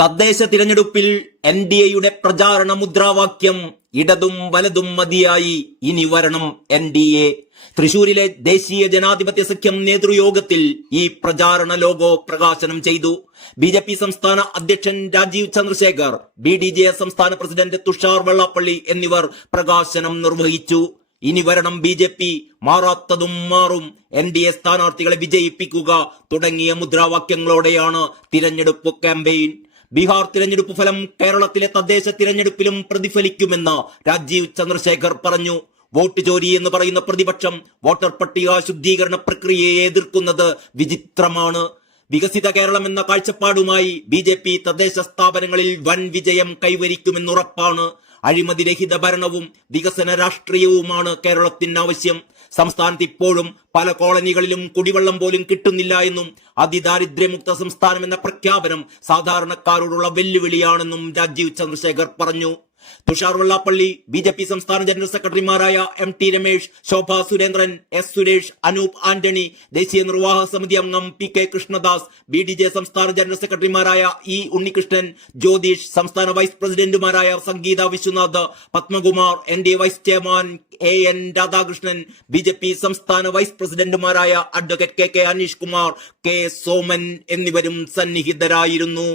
തദ്ദേശ തിരഞ്ഞെടുപ്പിൽ NDAയുടെ പ്രചാരണ മുദ്രാവാക്യം ഇടതും വലതും മതിയായി, ഇനി വരണം NDA. തൃശൂരിലെ ദേശീയ ജനാധിപത്യ സഖ്യം നേതൃയോഗത്തിൽ ഈ പ്രചാരണ ലോഗോ പ്രകാശനം ചെയ്തു. BJP സംസ്ഥാന അധ്യക്ഷൻ രാജീവ് ചന്ദ്രശേഖർ, BDJS സംസ്ഥാന പ്രസിഡന്റ് തുഷാർ വെള്ളാപ്പള്ളി എന്നിവർ പ്രകാശനം നിർവഹിച്ചു. ഇനി വരണം BJP, മാറാത്തതും മാറും, NDA സ്ഥാനാർത്ഥികളെ വിജയിപ്പിക്കുക തുടങ്ങിയ മുദ്രാവാക്യങ്ങളോടെയാണ് തിരഞ്ഞെടുപ്പ് ക്യാമ്പയിൻ. ബീഹാർ തിരഞ്ഞെടുപ്പ് ഫലം കേരളത്തിലെ തദ്ദേശ തിരഞ്ഞെടുപ്പിലും പ്രതിഫലിക്കുമെന്ന് രാജീവ് ചന്ദ്രശേഖർ പറഞ്ഞു. വോട്ട് ചോരി എന്ന് പറയുന്ന പ്രതിപക്ഷം വോട്ടർ പട്ടിക ശുദ്ധീകരണ പ്രക്രിയയെ എതിർക്കുന്നത് വിചിത്രമാണ്. വികസിത കേരളം എന്ന കാഴ്ചപ്പാടുമായി BJP തദ്ദേശ സ്ഥാപനങ്ങളിൽ വൻ വിജയം കൈവരിക്കുമെന്നുറപ്പാണ്. അഴിമതിരഹിത ഭരണവും വികസന രാഷ്ട്രീയവുമാണ് കേരളത്തിന് ആവശ്യം. സംസ്ഥാനത്ത് ഇപ്പോഴും പല കോളനികളിലും കുടിവെള്ളം പോലും കിട്ടുന്നില്ല എന്നും അതിദാരിദ്ര്യമുക്ത സംസ്ഥാനം എന്ന പ്രഖ്യാപനം സാധാരണക്കാരോടുള്ള വെല്ലുവിളിയാണെന്നും രാജീവ് ചന്ദ്രശേഖർ പറഞ്ഞു. തുഷാർ വെള്ളാപ്പള്ളി, BJP സംസ്ഥാന ജനറൽ സെക്രട്ടറിമാരായ MT രമേശ്, ശോഭ സുരേന്ദ്രൻ, S സുരേഷ്, അനൂപ് ആന്റണി, ദേശീയ നിർവാഹക സമിതി അംഗം PK കൃഷ്ണദാസ്, BDJ സംസ്ഥാന ജനറൽ സെക്രട്ടറിമാരായ E ഉണ്ണികൃഷ്ണൻ, ജ്യോതിഷ്, സംസ്ഥാന വൈസ് പ്രസിഡന്റുമാരായ Sangeetha Viswanath, Padmakumar, NDA vice chairman AN Radhakrishnan, BJP സംസ്ഥാന വൈസ് പ്രസിഡന്റുമാരായ advocate KK Aneesh Kumar, K Soman എന്നിവരും സന്നിഹിതരായിരുന്നു.